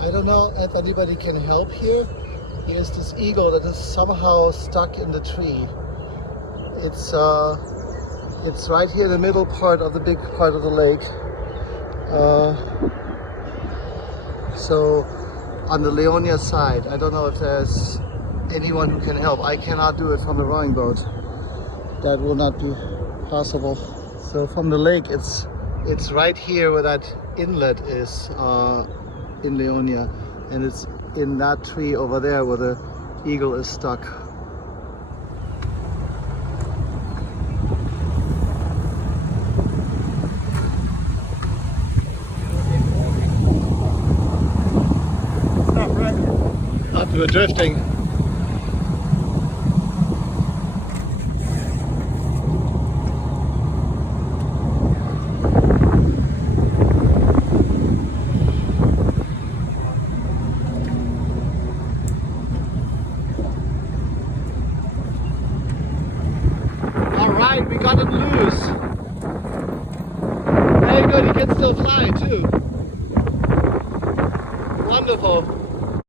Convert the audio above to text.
I don't know if anybody can help here. Here's this eagle that is somehow stuck in the tree. It's right here in the middle part of the big part of the lake. So on the Leonia side, I don't know if there's anyone who can help. I cannot do it from the rowing boat. That will not be possible. So from the lake, it's right here where that inlet is in Leonia, and it's in that tree over there where the eagle is stuck. Up, we're drifting. Alright, we got him loose. Very good, he can still fly too. Wonderful.